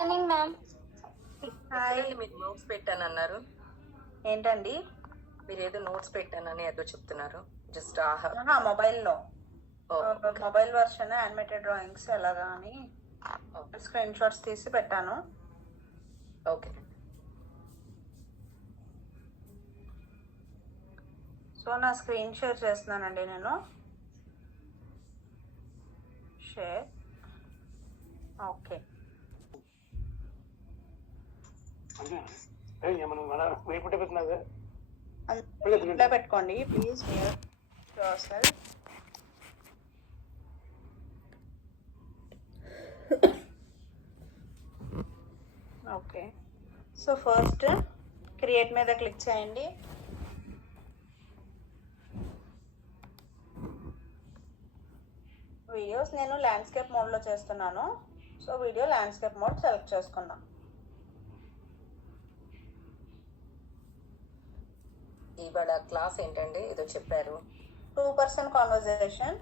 Morning ma'am. Hi. మీరు నోట్స్ పెట్టానన్నారు. ఏంటండి? మీరు ఏదో నోట్స్ పెట్టానని ఏదో చెప్తున్నారు. జస్ట్ మొబైల్లో మొబైల్ వర్షన్ యానిమేటెడ్ డ్రాయింగ్స్ ఎలాగా అని స్క్రీన్ షాట్స్ తీసి పెట్టాను. ఓకే. సో నా స్క్రీన్ షేర్ చేస్తున్నానండి నేను. షేర్. ఓకే. ఇట్లా పెట్టుకోండి please. Your self. Okay. So first create మీద క్లిక్ చేయండి. వీడియోస్ నేను ల్యాండ్స్కేప్ మోడ్లో చేస్తున్నాను. So video landscape mode select చేసుకున్నాం. ఇవాళ క్లాస్ ఏంటండి? ఏదో చెప్పారు. 2% కాన్వర్జేషన్.